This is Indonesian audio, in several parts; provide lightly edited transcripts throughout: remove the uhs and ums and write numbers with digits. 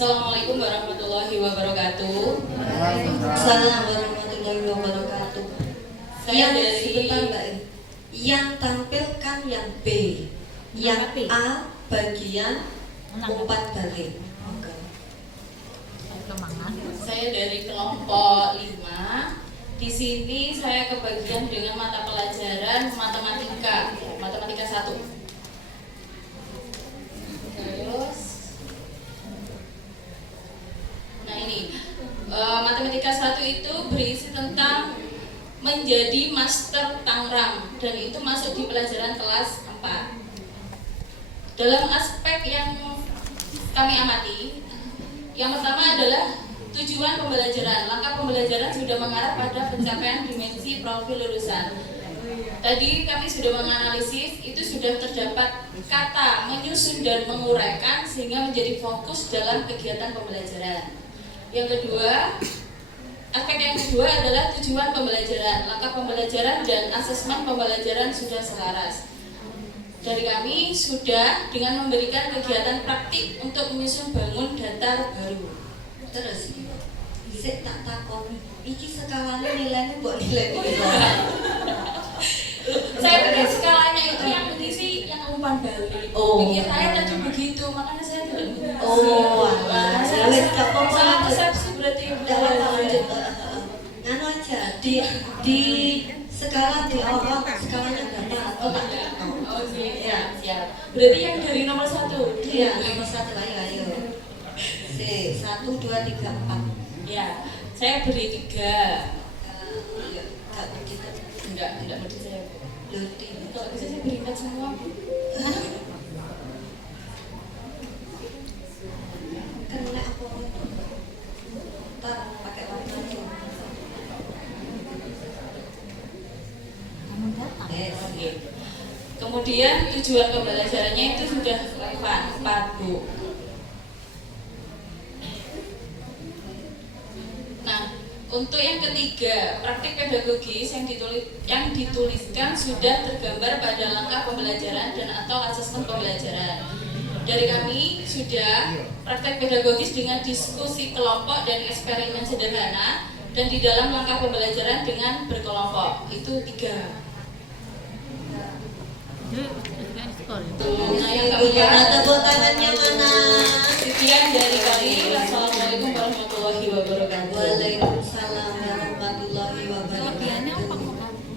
Assalamualaikum warahmatullahi wabarakatuh. Assalamualaikum warahmatullahi wabarakatuh. Saya Yang dari sebentar Mbak. Yang tampilkan yang B, yang A bagian umpan balik. Oke. Saya dari kelompok 5. Di sini saya kebagian dengan mata pelajaran matematika 1. Terus nah ini matematika 1 itu berisi tentang menjadi master Tangram, dan itu masuk di pelajaran kelas 4. Dalam aspek yang kami amati, yang pertama adalah tujuan pembelajaran. Langkah pembelajaran sudah mengarah pada pencapaian dimensi profil lulusan. Tadi kami sudah menganalisis, itu sudah terdapat kata menyusun dan menguraikan sehingga menjadi fokus dalam kegiatan pembelajaran. Yang kedua, aspek yang kedua adalah tujuan pembelajaran. Langkah pembelajaran dan asesmen pembelajaran sudah selaras. Dari kami sudah dengan memberikan kegiatan praktik untuk menyusun bangun data baru. Terus bisa tak takon, iki skalanya nilainya buat nilai berapa? Saya pikir skalanya itu yang mengisi yang umpan balik. Pikir saya tadi begitu, makanya saya tidak begitu. Alah, saya salah persepsi berarti. lanjut. Nganu aja di skala di awal skalanya berapa atau tak? Oh iya, siap. Berarti yang dari nomor 1. Iya, nomor 1 ayo. C 1 2 3 4. Ya, saya beri 3. Enggak begitu. Enggak beri saya. Kalau bisa saya beri 4 semua. Kena aku ntar pakai warna aja. Oke. Kemudian tujuan pembelajarannya itu sudah relevan 4, Bu. Nah, untuk yang ketiga, praktik pedagogis yang dituliskan sudah tergambar pada langkah pembelajaran dan atau asesmen pembelajaran. Dari kami sudah praktek pedagogis dengan diskusi kelompok dan eksperimen sederhana, dan di dalam langkah pembelajaran dengan berkelompok. Itu 3. Nah, yang keempat, tepuk tangannya mana? sekian dari kami. Wassalamualaikum warahmatullahi wabarakatuh. Waalaikumsalam warahmatullahi wabarakatuh.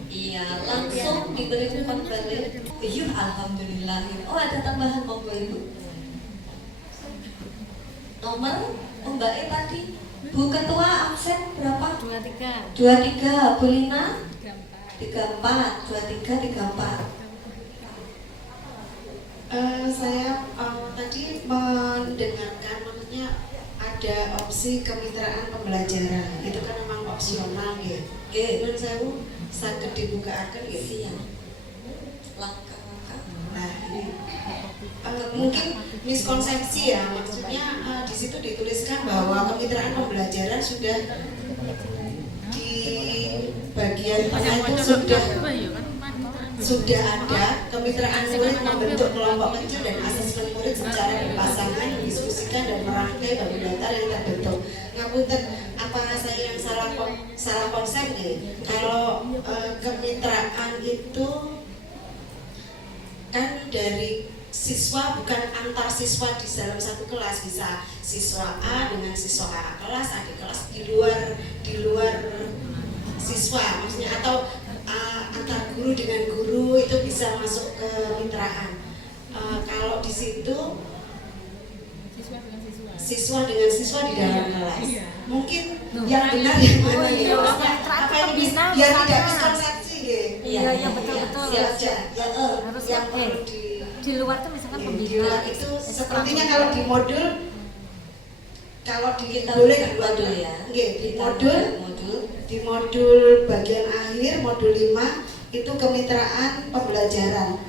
Iya, langsung diberi umpan balik. Iya, alhamdulillah. Oh, ada tambahan monggo Ibu. Nomor Mbak E tadi. Bu Ketua absen berapa? 23. 23. Bu Lina? 34. 23 34. Saya tadi mendengarkan, maksudnya ada opsi kemitraan pembelajaran, itu kan memang opsional ya. Dan saya sakit dibuka-akan gitu ya. Langkah-langkah. Nah ini mungkin miskonsepsi ya, maksudnya di situ dituliskan bahwa kemitraan pembelajaran sudah di bagian tengah itu sudah ada kemitraan murid membentuk kelompok kecil dan asesmen murid secara berpasangan, mendiskusikan dan merangkai bangun data yang terbentuk. Ngapunten, apa saya yang salah konsep nih? Kalau kemitraan itu kan dari siswa, bukan antar siswa di dalam satu kelas, bisa siswa A dengan siswa A kelas, adik kelas di luar siswa, maksudnya, atau antar guru dengan guru itu bisa masuk ke kemitraan. Kalau di situ siswa dengan siswa di dalam kelas, mungkin yang benar yang mana ya? Apa yang biar tidak miskonsepsi gitu? Iya betul. Harus yang perlu di luar tuh misalkan di pembina luar itu sepertinya kalau di modul, kalau boleh di modul ya, di modul bagian akhir modul 5 itu kemitraan pembelajaran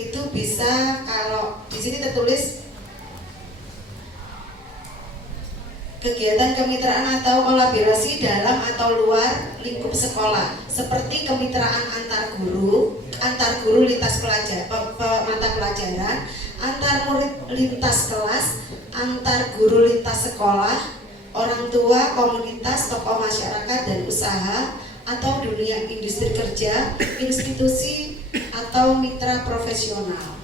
itu bisa, kalau di sini tertulis kegiatan kemitraan atau kolaborasi dalam atau luar lingkup sekolah, seperti kemitraan antar guru lintas mata pelajaran, antar murid lintas kelas, antar guru lintas sekolah, orang tua, komunitas, tokoh masyarakat dan usaha, atau dunia industri kerja, institusi, atau mitra profesional.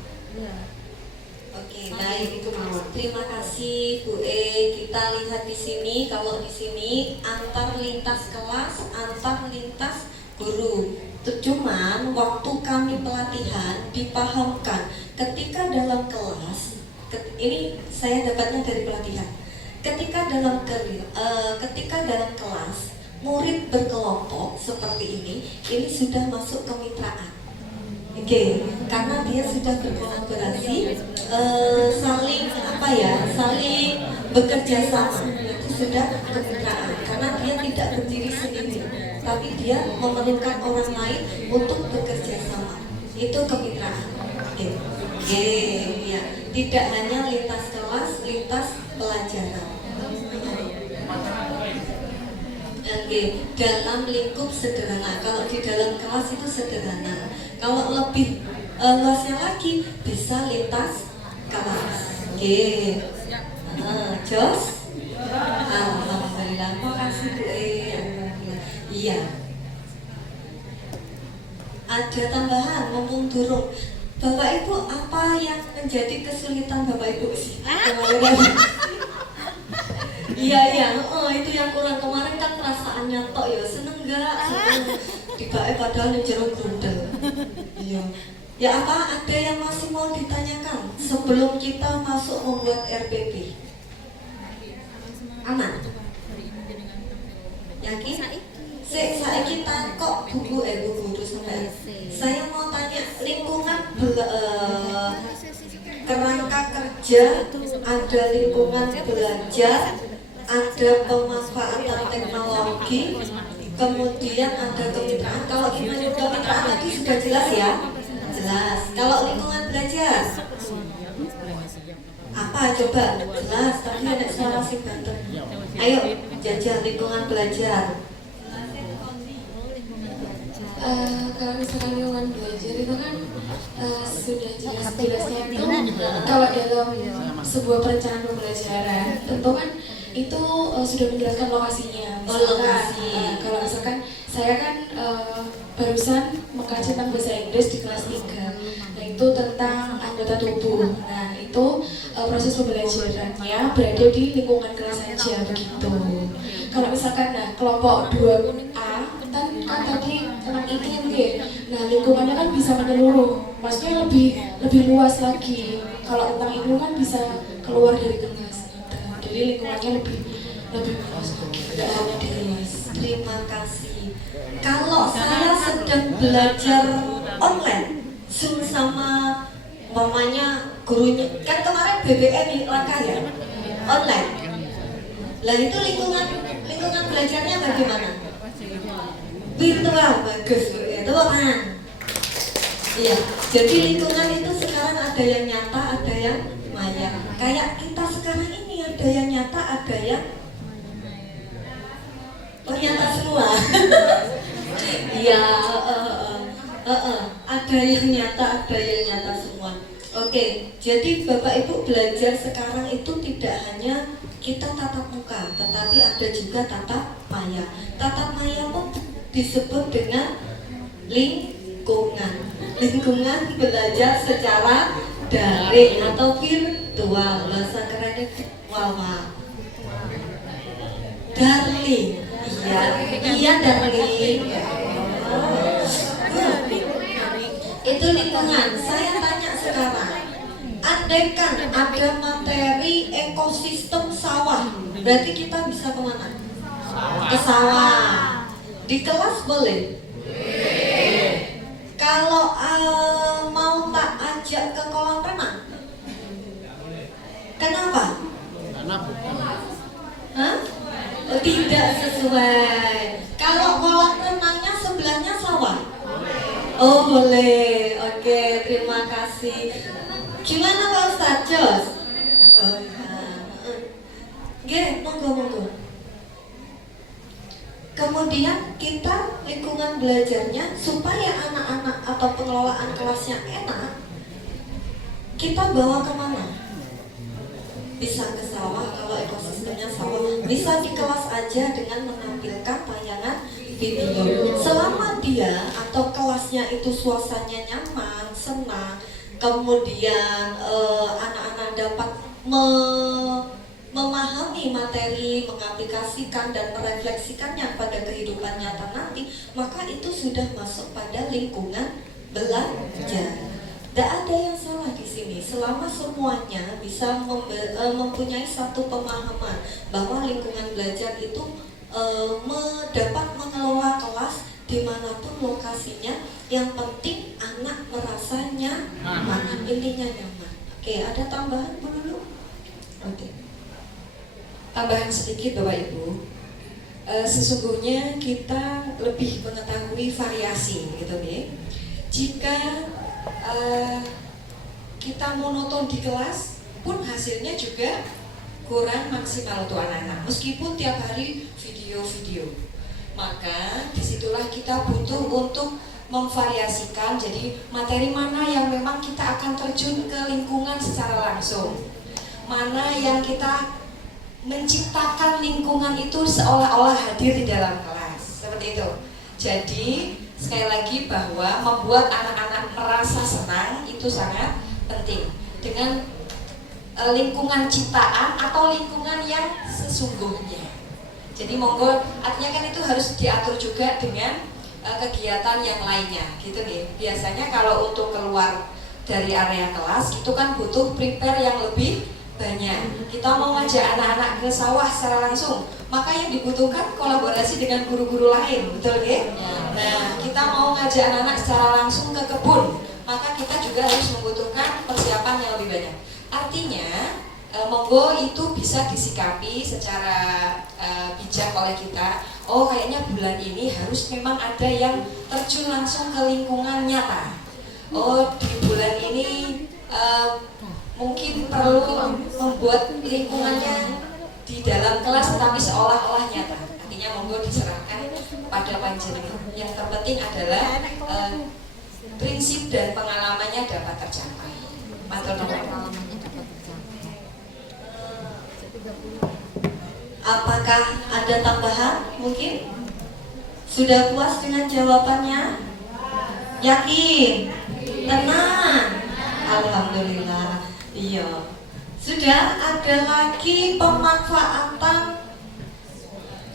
Oke, baik. Itu Mawar. Terima kasih Bu E. Kita lihat di sini, kalau di sini antar lintas kelas, antar lintas guru. Cuman waktu kami pelatihan dipahamkan ketika dalam kelas, ini saya dapatnya dari pelatihan. Ketika dalam kelas murid berkelompok seperti ini sudah masuk kemitraan. Oke, karena dia sudah berkolaborasi, saling bekerja sama, itu sudah kemitraan. Karena dia tidak berdiri sendiri, tapi dia memerlukan orang lain untuk bekerja sama. Itu kemitraan. Oke, ya. Tidak hanya lintas kelas, lintas pelajaran. Oke, dalam lingkup sederhana. Kalau di dalam kelas itu sederhana. Kalau lebih luasnya lagi bisa lintas kelas. Oke, Jos. Alhamdulillah. Makasih Bu E. Iya. Ada tambahan, mumpung durung. Bapak Ibu, apa yang menjadi kesulitan Bapak Ibu sih? Iya, itu yang kurang. Kemarin kan perasaannya tok ya, seneng gak? Seneng. Tiba-tiba padahal di jeruk grundel. Iya. Ya apa, ada yang masih mau ditanyakan sebelum kita masuk membuat RPP? Aman? Yakin? Saya kita kok buku guru sampai. Saya mau tanya lingkungan kerangka kerja, ada lingkungan belajar, ada pemanfaatan teknologi, kemudian ada kemitraan. Kalau kemitraan tadi sudah jelas ya? Jelas. Kalau lingkungan belajar apa coba? Jelas. Tadi ada suara si banter. Ayo jajah lingkungan belajar. Kalau misalkan lingkungan belajar itu kan sudah jelas-jelasnya itu kalau dalam sebuah perencanaan pembelajaran tentu kan itu sudah menjelaskan lokasinya. Misalkan, kalau misalkan saya kan barusan mengkaji tentang bahasa Inggris di kelas 3. Nah itu tentang anggota tubuh. Nah itu proses pembelajarannya berada di lingkungan kelas saja begitu. Kalau misalkan kelompok 2A kan tadi tentang ini. Nah lingkungannya kan bisa menyeluruh, maksudnya lebih luas lagi. Kalau tentang ilmu kan bisa keluar dari kelas. Jadi lingkungannya lebih luas, tidak hanya di kelas. Terima kasih. Kalau saya sedang belajar online, Zoom sama mamanya gurunya, kan kemarin BBM langkah ya, online. Lah itu lingkungan belajarnya bagaimana? Virtual, bagus Bu ya, teman. Iya, jadi lingkungan itu sekarang ada yang nyata, ada yang maya. Kayak kita sekarang ini ada yang nyata, ada yang nyata semua. Iya, ada yang nyata, ada yang nyata semua. Oke, jadi Bapak Ibu belajar sekarang itu tidak hanya kita tatap muka, tetapi ada juga tatap maya. Tatap maya pun disebut dengan lingkungan belajar secara daring atau virtual. Bahasa kerennya darling. Iya darling. Itu lingkungan. Saya tanya sekarang, andaikan ada materi ekosistem sawah, berarti kita bisa kemana? Ke sawah. Di kelas boleh? Kalau mau tak ajak ke kolam renang? Kenapa? Hah? Oh, tidak sesuai. Kalau kolam renangnya sebelahnya sawah? Oh boleh. Oke, terima kasih. Gimana Pak Ustadz Jos? Oh ya. Monggo. Kemudian kita lingkungan belajarnya supaya anak-anak atau pengelolaan kelasnya enak, kita bawa kemana? Bisa ke sawah kalau ekosistemnya sawah, bisa di kelas aja dengan menampilkan tayangan video. Selama dia atau kelasnya itu suasananya nyaman, senang, kemudian anak-anak dapat memahami materi, mengaplikasikan dan merefleksikannya pada kehidupan nyata nanti, maka itu sudah masuk pada lingkungan belajar. Tidak ada yang salah di sini selama semuanya bisa mempunyai satu pemahaman bahwa lingkungan belajar itu dapat mengelola kelas dimanapun lokasinya. Yang penting anak merasa nyaman, intinya nyaman. Oke, ada tambahan Bu Lulu? Oke. Tambahan sedikit Bapak Ibu, sesungguhnya kita lebih mengetahui variasi gitu nih. Jika kita monoton di kelas pun hasilnya juga kurang maksimal untuk anak-anak, meskipun tiap hari video-video. Maka disitulah kita butuh untuk memvariasikan, jadi materi mana yang memang kita akan terjun ke lingkungan secara langsung, mana yang kita menciptakan lingkungan itu seolah-olah hadir di dalam kelas, seperti itu. Jadi sekali lagi bahwa membuat anak-anak merasa senang itu sangat penting dengan lingkungan ciptaan atau lingkungan yang sesungguhnya. Jadi monggo, artinya kan itu harus diatur juga dengan kegiatan yang lainnya gitu nih. Biasanya kalau untuk keluar dari area kelas itu kan butuh prepare yang lebih banyak. Kita mau ngajak anak-anak ke sawah secara langsung, maka yang dibutuhkan kolaborasi dengan guru-guru lain, betul ya? Nah, kita mau ngajak anak-anak secara langsung ke kebun, maka kita juga harus membutuhkan persiapan yang lebih banyak. Artinya, monggo itu bisa disikapi secara bijak oleh kita. Oh, kayaknya bulan ini harus memang ada yang terjun langsung ke lingkungan nyata. Oh, di bulan ini mungkin perlu membuat lingkungannya di dalam kelas tetapi seolah-olah nyata. Artinya monggo diserahkan pada panjenengan. Yang terpenting adalah prinsip dan pengalamannya dapat tercapai. Matur nuwun. Apakah ada tambahan? Mungkin sudah puas dengan jawabannya? Yakin? Tenang? Alhamdulillah. Iya. Sudah ada lagi pemanfaatan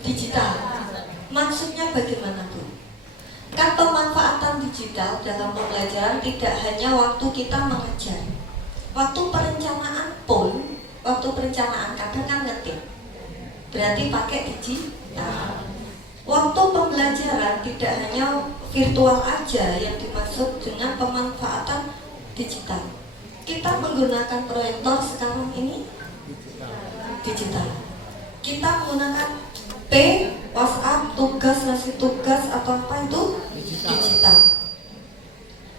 digital. Maksudnya bagaimana Bu? Kan pemanfaatan digital dalam pembelajaran tidak hanya waktu kita mengajar. Waktu perencanaan pun, waktu perencanaan kadang kan ngetik. Berarti pakai digital. Waktu pembelajaran tidak hanya virtual aja yang dimaksud dengan pemanfaatan digital. Kita menggunakan proyektor sekarang ini digital. Kita menggunakan WhatsApp, tugas, ngasih tugas atau apa itu digital.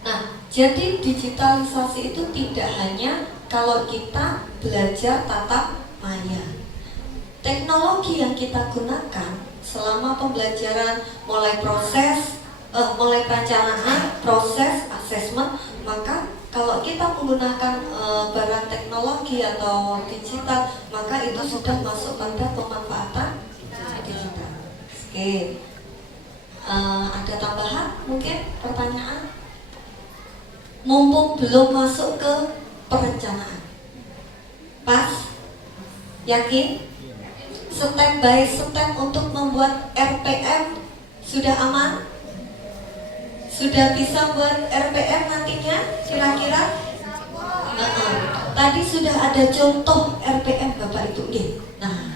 Nah, jadi digitalisasi itu tidak hanya kalau kita belajar tatap maya. Teknologi yang kita gunakan selama pembelajaran mulai perencanaan, proses, asesmen, maka kalau kita menggunakan barang teknologi atau digital, maka itu sudah masuk pada pemanfaatan digital. Oke, ada tambahan mungkin pertanyaan? Mumpung belum masuk ke perencanaan, pas? Yakin? Step by step untuk membuat RPM sudah aman? Sudah bisa buat RPM nantinya kira-kira? Tadi sudah ada contoh RPM Bapak Ibu. Nah,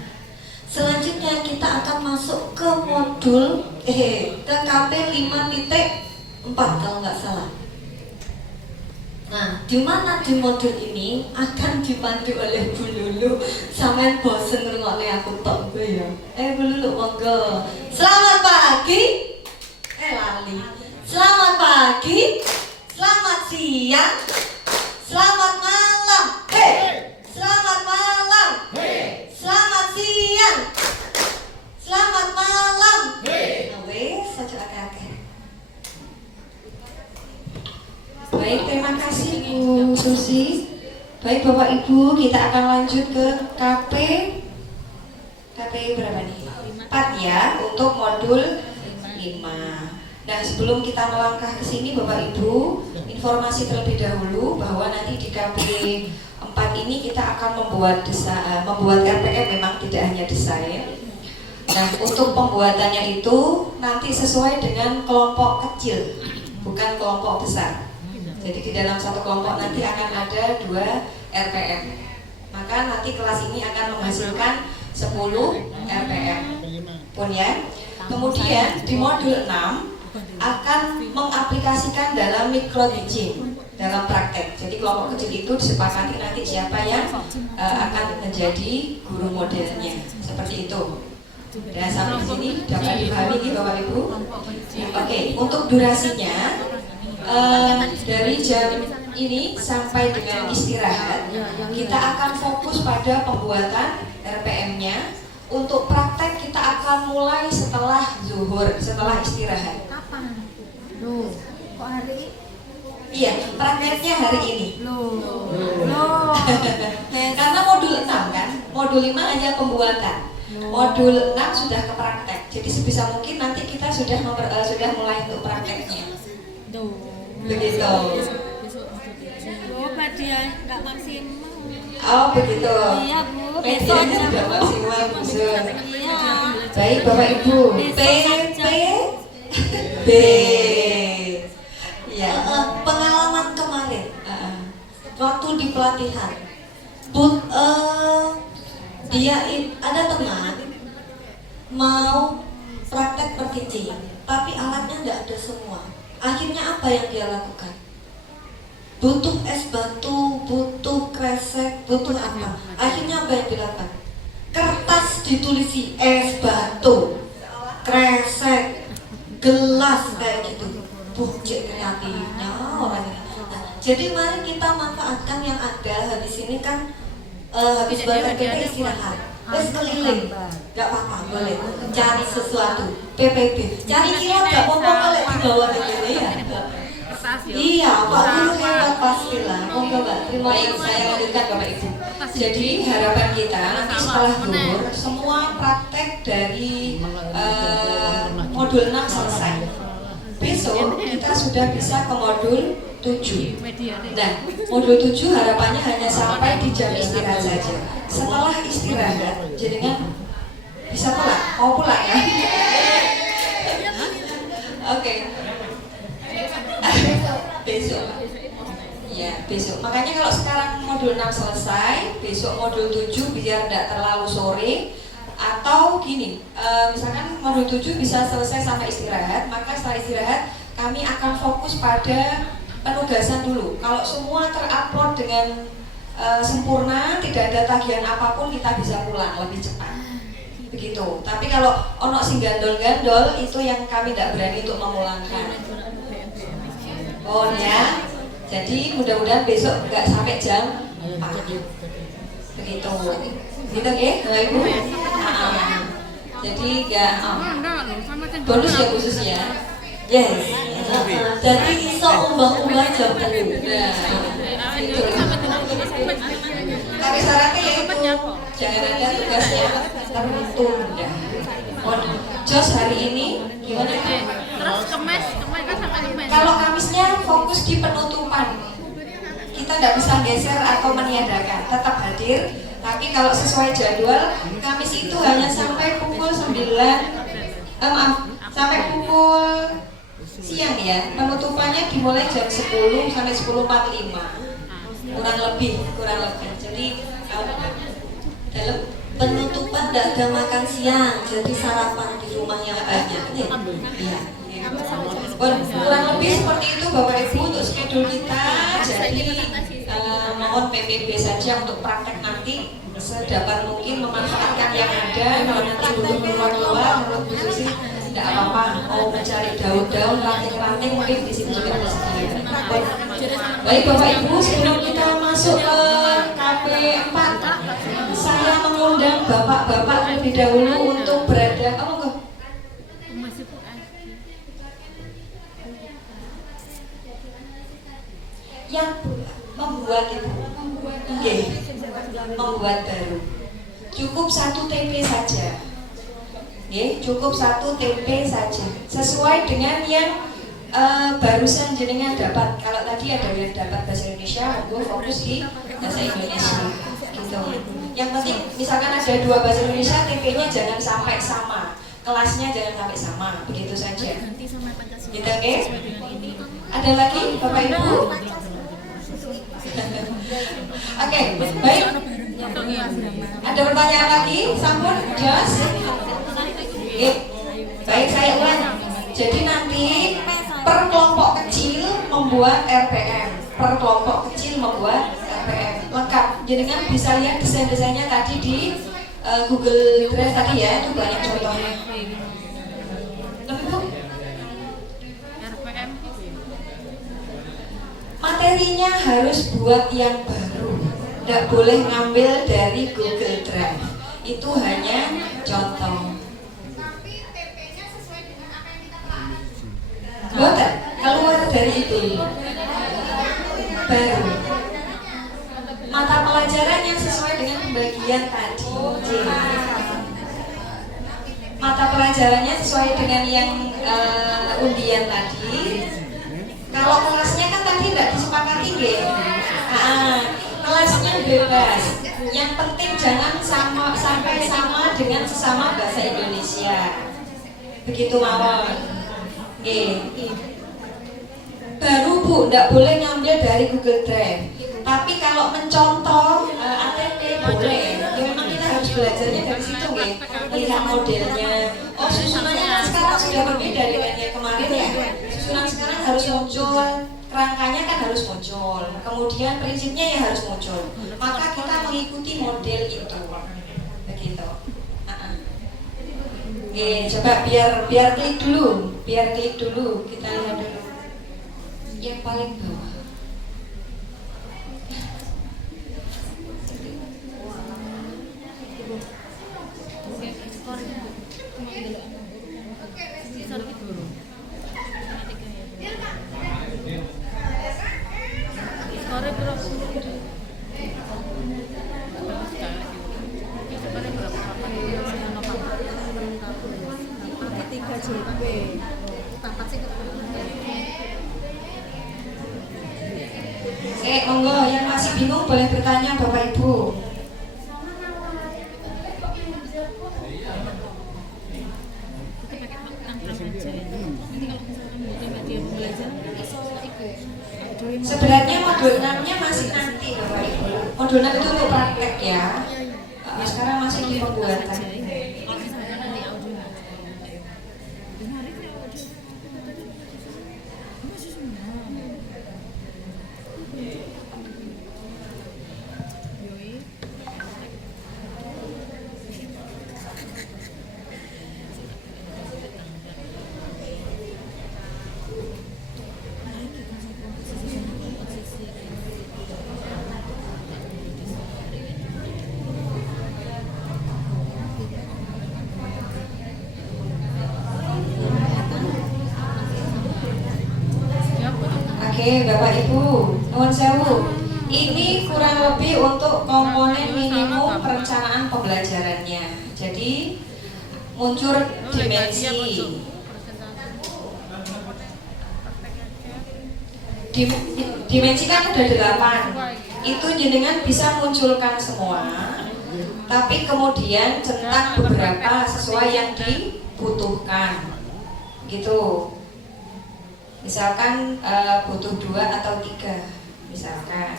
selanjutnya kita akan masuk ke modul KKP 5.4 kalau nggak salah. Nah, di mana di modul ini akan dipandu oleh Bu Lulu. Sampean bosen ngrungokne aku tok ya. Bu Lulu monggo. Selamat pagi. Lali. Selamat pagi. Selamat siang. Selamat malam. Selamat malam. Selamat siang. Selamat malam. Nah, wes aja akeh-akeh. Baik, terima kasih Bu Susi. Baik Bapak Ibu, kita akan lanjut ke KP berapa nih? 4 ya, untuk modul 5. Nah, sebelum kita melangkah ke sini Bapak Ibu, informasi terlebih dahulu bahwa nanti di KP 4 ini kita akan membuat RPM, memang tidak hanya desain. Nah, untuk pembuatannya itu nanti sesuai dengan kelompok kecil, bukan kelompok besar. Jadi di dalam satu kelompok nanti akan ada 2 RPM. Maka nanti kelas ini akan menghasilkan 10 RPM. Pun ya. Kemudian di modul 6 akan mengaplikasikan dalam micro teaching, dalam praktek. Jadi kelompok kecil itu disepakati nanti siapa yang akan menjadi guru modelnya. Seperti itu. Dan sampai di sini dapat dipahami Bapak Ibu. Oke, untuk durasinya dari jam ini sampai dengan istirahat kita akan fokus pada pembuatan RPM-nya. Untuk praktek kita akan mulai setelah zuhur, setelah istirahat. Kapan? Loh, kok hari? Iya, prakteknya hari ini. Loh. Karena modul 6 kan, modul 5 hanya pembuatan. Modul 6 sudah ke praktek. Jadi sebisa mungkin nanti kita sudah mulai untuk prakteknya. Begitu. Oh, dia nggak maksimal. Oh begitu. Iya Bu, Medianya sudah maksimal Bu. Iya. Baik Bapak Ibu. B. Ya. Pengalaman kemarin waktu di pelatihan, ada teman mau praktek per-teaching, tapi alatnya tidak ada semua. Akhirnya apa yang dia lakukan? Butuh es batu, butuh kresek, butuh apa? Akhirnya apa yang dilakukan? Kertas ditulisi es batu, kresek, gelas kayak gitu. Bukit kreatifnya orang ini. Nah, jadi mari kita manfaatkan yang ada. Habis ini kan habis balik kita istirahat. Wes keliling, nggak apa-apa, boleh. Cari sesuatu, PPB. Cari cilok nggak apa-apa kalau di bawah ini ya. Iya, Pak Guru hebat pastilah. Monggo Mbak, terima kasih. Saya lanjutkan Bapak Ibu. Jadi harapan kita nanti setelah zuhur semua praktek dari modul 6 selesai. Besok kita sudah bisa ke modul 7. Nah, modul 7 harapannya hanya sampai di jam istirahat saja. Setelah istirahat, jadinya bisa pulang. Mau pulang ya? Oke. Besok. Ya, besok. Makanya kalau sekarang modul 6 selesai, besok modul 7 biar tidak terlalu sore. Atau gini, misalkan modul 7 bisa selesai sampai istirahat, maka setelah istirahat kami akan fokus pada penugasan dulu. Kalau semua terupload dengan sempurna, tidak ada tagihan apapun, kita bisa pulang lebih cepat. Begitu. Tapi kalau ono sing gandol-gandol, itu yang kami tidak berani untuk memulangkan. Oh ya. Jadi mudah-mudahan besok nggak sampai jam 4. Begitu. Gitu ya, Bapak Ibu. Jadi nggak bonus ya khususnya. Yes. Jadi iso umbah-umbah jam 10. Nah, itu. Tapi syaratnya yaitu jangan ada tugasnya tertunda. Jos hari ini gimana? Terus kemes kan sampai kemes. Kalau Kamisnya fokus di penutupan. Kita tidak bisa geser atau meniadakan, tetap hadir. Tapi kalau sesuai jadwal, Kamis itu hanya sampai pukul 9, sampai pukul siang ya. Penutupannya dimulai jam 10 sampai 10.45. Kurang lebih. Jadi dalam penutupan tidak ada makan siang, jadi sarapan di rumah yang banyak. Iya. Kurang lebih seperti itu Bapak Ibu untuk schedule kita. Jadi mohon PPB saja untuk praktek nanti sedapat mungkin memanfaatkan yang ada. Kalau nanti dulu keluar menurut Bu Susi tidak apa-apa, mau mencari daun-daun, ranting-ranting mungkin di sini juga tersedia. Baik Bapak Ibu, sebelum kita masuk ke KP 4, saya mengundang bapak-bapak terlebih dahulu untuk berada. Yang membuat itu Oke, membuat baru. Cukup 1 TP saja. Oke, cukup 1 TP saja. Sesuai dengan yang barusan jenengan dapat. Kalau tadi ada yang dapat bahasa Indonesia, gue fokus di bahasa Indonesia. Gitu. Yang penting misalkan ada 2 bahasa Indonesia, TP-nya jangan sampai sama. Kelasnya jangan sampai sama. Begitu saja. Gitu, oke? Ada lagi Bapak Ibu? Oke, baik. Ada pertanyaan lagi? Sampun, Jos? Baik, saya ulang. Jadi nanti per kelompok kecil membuat RPM. Per kelompok kecil membuat RPM. Lengkap. Jadi kan bisa lihat desain-desainnya tadi di Google Drive tadi ya. Itu banyak contohnya. Tapi Bu, materinya harus buat yang baru. Tidak boleh ngambil dari Google Drive. Itu hanya contoh. Bukan, keluar dari itu baru. Mata pelajaran yang sesuai dengan pembagian tadi. Mata pelajarannya sesuai dengan yang undian tadi. Kalau kelasnya kan tadi tidak disepakati nggih. Kelasnya bebas. Yang penting jangan sampai sama dengan sesama bahasa Indonesia. Begitu mawon. Baru Bu, tidak boleh ngambil dari Google Drive. Tapi kalau mencontoh ATP boleh. Ya, memang kita harus belajarnya dari situ nggih. Melihat modelnya. Oh, susunannya kan sekarang sudah berbeda dengan yang kemarin ya. Susunan sekarang harus muncul, kerangkanya kan harus muncul. Kemudian prinsipnya ya harus muncul. Maka kita mengikuti model itu. Begitu. Oke, coba biar klik dulu, kita lihat dulu yang paling bawah. Oke, monggo yang masih bingung boleh bertanya Bapak Ibu. Sebenarnya modul 6-nya masih nanti Bapak Ibu. Modul 6 itu untuk praktek ya. Sekarang masih di pembuatan. Oke, Bapak Ibu, nuwun sewu. Ini kurang lebih untuk komponen minimum perencanaan pembelajarannya. Jadi muncul dimensi. Dimensi kan ada 8. Itu jenengan bisa munculkan semua. Tapi kemudian cetak beberapa sesuai yang dibutuhkan. Gitu. Misalkan butuh 2 atau 3 misalkan.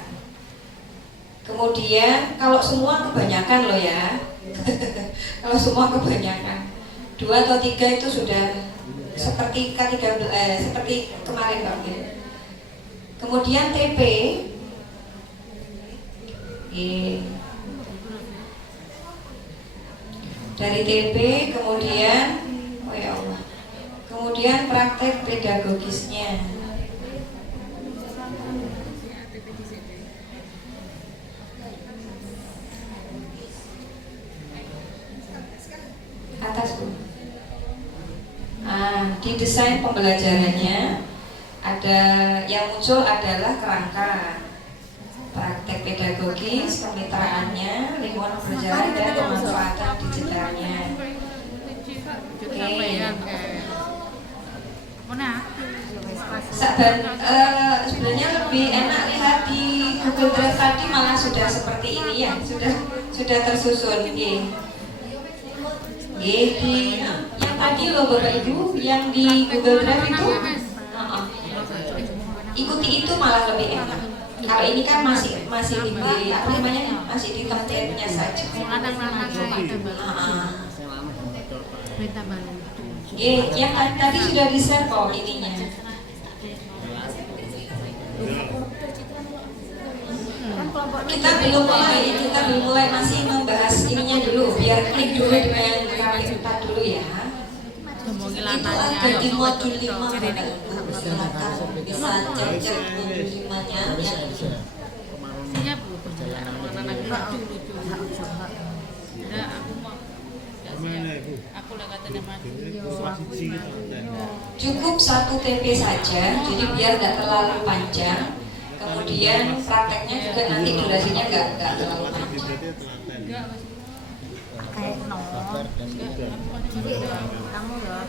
Kemudian kalau semua kebanyakan loh ya. Kalau semua kebanyakan 2 atau 3 itu sudah seperti K13 seperti kemarin Pak. Kemudian TP dari TP kemudian oh ya Allah. Kemudian praktek pedagogisnya. Atas Bu. Di desain pembelajarannya ada yang muncul adalah kerangka praktek aspek pedagogis, kemitraannya, lingkungan pembelajaran dan pemanfaatan digitalnya. Sebenarnya lebih enak lihat di Google Drive tadi, malah sudah seperti ini ya, sudah tersusun. Di yang tadi loh Bapak Ibu, yang di Google Drive itu ikuti itu malah lebih enak. Kalau ini kan masih di apa namanya, masih di template-nya saja. Yang tadi sudah di-share kok ininya. Kita belum mulai, masih membahas ininya dulu, biar klik dulu dengan kali 4 dulu ya. Itu ada di modul 5 Bapak Ibu, silakan bisa cek modul 5-nya ya. Cukup 1 TP saja, jadi biar tidak terlalu panjang. Kemudian prakteknya juga nanti durasinya nggak terlalu panjang.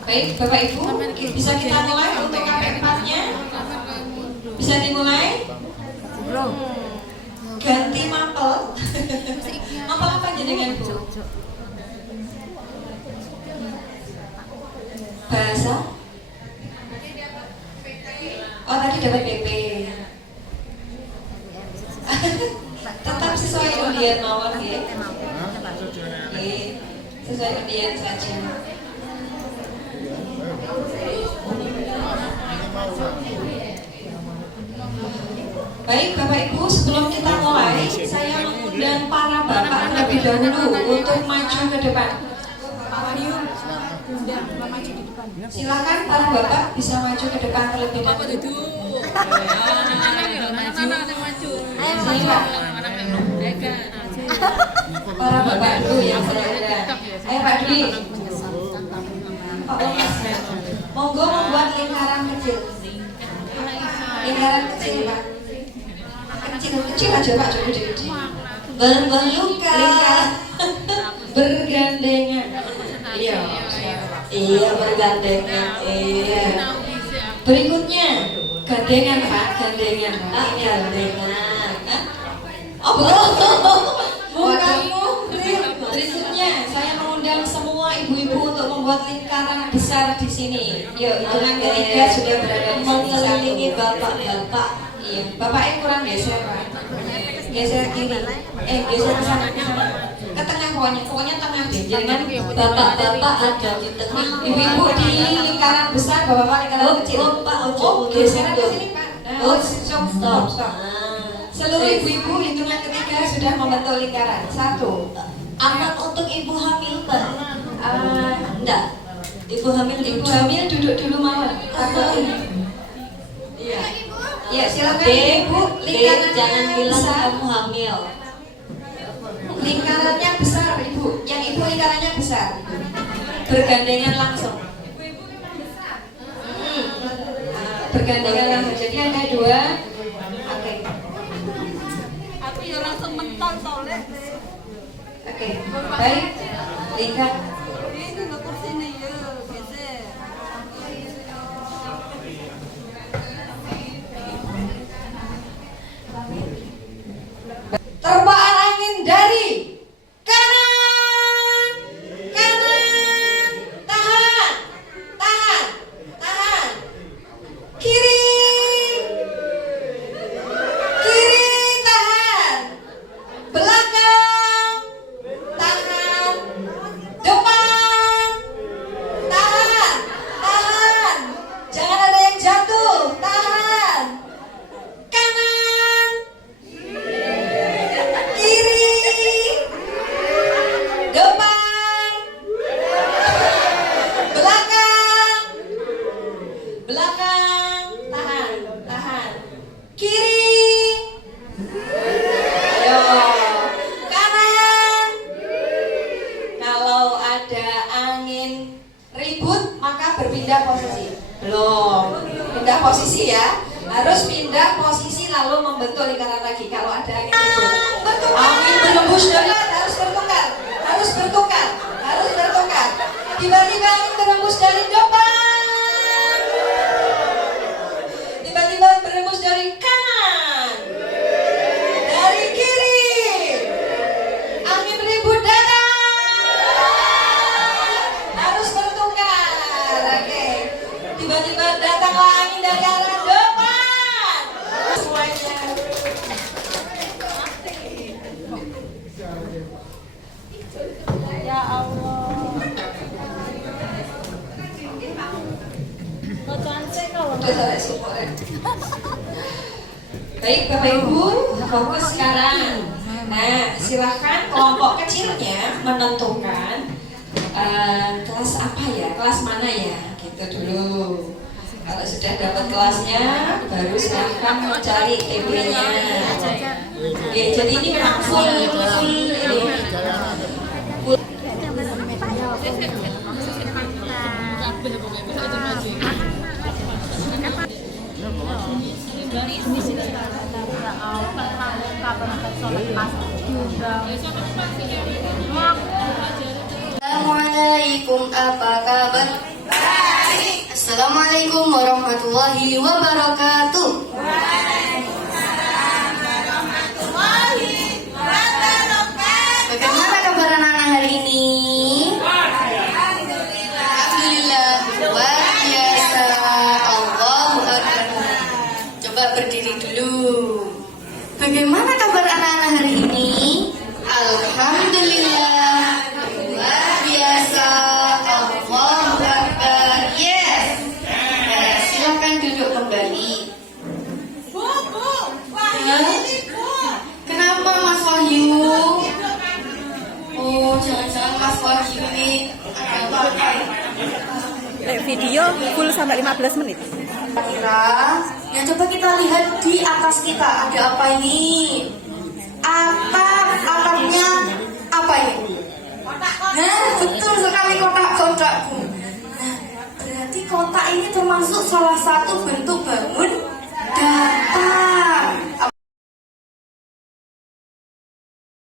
Baik Bapak Ibu, bisa kita mulai untuk KP4-nya? Bisa dimulai? Ganti mapel. Mapel apa jenengan Bu? Bahasa? Oh tadi dapat PP. Tetap sesuai undian mawon ya. Sesuai undian saja. Baik Bapak Ibu, sebelum kita mulai, saya mengundang para bapak terlebih dahulu untuk maju ke depan. Silakan para bapak bisa maju ke depan terlebih dahulu. Para bapak dulu yang berada. Ayo Pak Dwi. Monggo membuat lingkaran kecil. Lingkaran kecil Pak. Kecil aja Pak, coba gede-gede. Berpelukan, bergandengan. Iya bergandengan. Iya. Berikutnya gandengan Pak, gandengan. Oh bukanmu. Berikutnya saya mengundang semua ibu-ibu untuk membuat lingkaran besar di sini. Yuk, hitungan ketiga sudah berada di sini. Mengelilingi bapak-bapak. Iya, bapaknya kurang geser Pak. Geser kiri. Geser ke sana. Ke tengah pokoknya tengah deh. Jangan bapak-bapak ada di tengah. Ibu-ibu di lingkaran besar, bapak-bapak lingkaran kecil. Geser ke sini Pak. Stop. Seluruh ibu-ibu hitungan ketiga sudah membentuk lingkaran. 1. Aman untuk ibu hamil Pak? Enggak. Ibu hamil duduk dulu mawon. Iya. Ya silakan ibu, lingkarannya jangan bilang kamu hamil. Lingkarannya besar ibu, yang ibu lingkarannya besar. Bergandengan langsung. Bergandengan langsung. Jadi ada 2. Oke. Aku ya langsung mental tolek. Oke, baik. Lingkar. Ini lo kursi nih ya, geser. Terbang angin dari kanan, tahan, kiri, tahan, belakang, tahan, depan, tahan, jangan ada yang jatuh, tahan, kanan, kiri, depan, belakang, tahan, kiri, ayo, kanan. Kalau ada angin ribut maka berpindah posisi. Belum, pindah posisi ya. harus pindah posisi lalu membentuk lingkaran lagi kalau ada angin ribut. Angin berembus dari harus bertukar, harus bertukar, harus bertukar. Tiba-tiba angin berembus dari depan, tiba-tiba berembus dari kanan, dari kiri. Angin ribut datang, harus bertukar. Oke, tiba-tiba datanglah angin dari arah depan. Semuanya. Ya Allah. Udah selesai semua ya. Baik Bapak Ibu, fokus sekarang. Nah, silakan kelompok kecilnya menentukan kelas apa ya, kelas mana ya, gitu dulu. Kalau sudah dapat kelasnya, baru silakan mencari TP-nya. Ya, jadi ini memang full ini. Assalamualaikum, apa kabar? Baik. Assalamualaikum warahmatullahi wabarakatuh. Bagaimana kabar anak-anak hari ini? Alhamdulillah, luar biasa. Allahu Akbar. Coba berdiri dulu. Bagaimana kabar anak-anak hari ini? Alhamdulillah, luar biasa. Allahu Akbar. Yes. Nah, silakan duduk kembali. Kenapa Mas Wahyu? Oh, jangan-jangan Mas Wahyu ini Video full sampai 15 menit. kira. Ya coba kita lihat di atas kita ada apa ini? Atapnya apa ini? Nah, betul sekali kotak-kotakku. Nah, berarti kotak ini termasuk salah satu bentuk bangun datar.